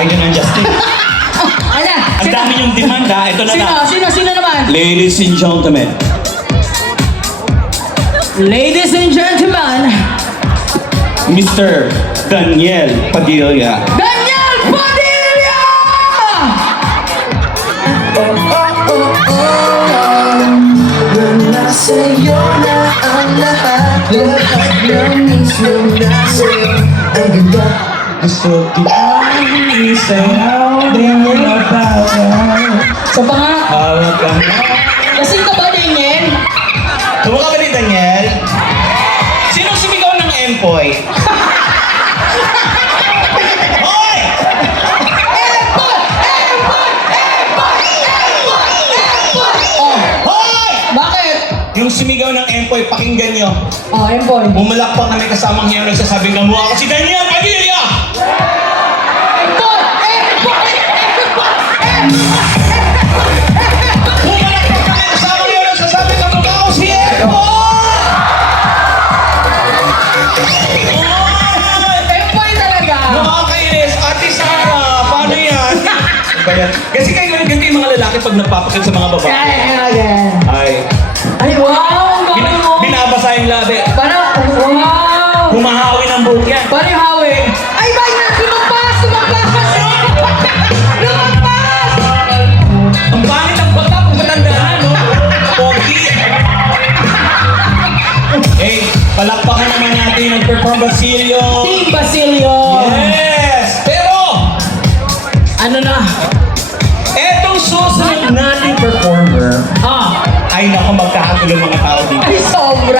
idol ng Justin. Ala, Ang dami yung demand ha. Ito na na. Sino naman? Ladies and gentlemen. Ladies and gentlemen, Mr. Daniel Padilla. Daniel Padilla! Sa'yo na ang lahat ng mismo nasa'yo. Ang ganda. Gusto kita isayaw. Di mo nabawaw. So pa nga, Hawak ka na. kasing ka ba, Daniel? Tuwa ka ba ni Daniel? Sinong sumigaw ng Empoy? Hoy! Oh, Hoy! bakit? Yung sumigaw ng Empoy, pakinggan nyo. Oh, ayun po. Bumalakpak na may kasamang hiyaw nagsasabing kamukha ko si Daniel Padilla! Bumalakpak na may kasamang hiyaw nagsasabing kamukha ko si Empoy! Empoy talaga. Nakakainis! Ate Sara, paano yan? Ano ba yan? Kasi kayo ganito yung mga lalaki pag nagpapakit sa mga babae. Ay, Ay, wow! Ang galing mo! binabasa yung labi. Parang, wow! Humahawi ng buhok yan. Parang yung hawi. Ay, bay na! Lumagpas! Lumagpas! Ang pangit ang bata kung matandaan, no? Pogi. Hey, palakpakan naman natin yung nag-perform Basilio. Team Basilio! Yes! Pero, Ano na? etong susunod nating performer, Ah! ay naku, magkakagulo mga tao dito. Ay, sobra!